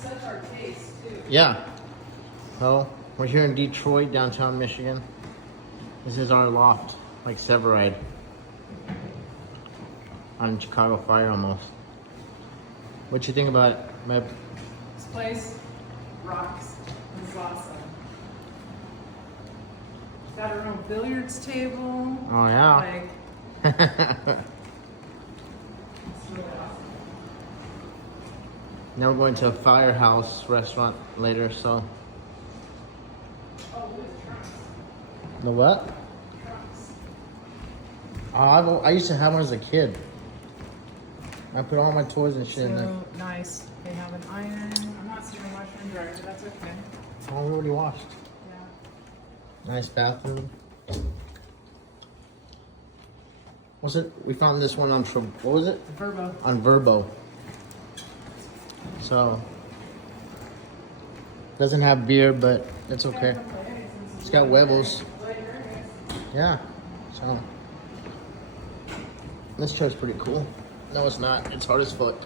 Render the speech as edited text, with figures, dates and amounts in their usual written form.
such our taste, too. Yeah. So, we're here in Detroit, downtown Michigan. This is our loft, like Severide. On Chicago Fire almost. What you think about it, Meb? This place rocks. It's awesome. Got our own billiards table. Oh yeah. Like, it's really awesome. Now we're going to a Firehouse restaurant later, so. Oh, with trunks. The what? Trunks. Oh, I used to have one as a kid. I put all my toys and shit in there. So nice. They have an iron. I'm not seeing a washer and dryer, but that's okay. Oh, we already washed. Yeah. Nice bathroom. What's it? We found this one on, what was it? Verbo. On Verbo. So, doesn't have beer, but it's okay. It's got huevos. Yeah. So, this chair's pretty cool. No, it's not. It's hard as fuck.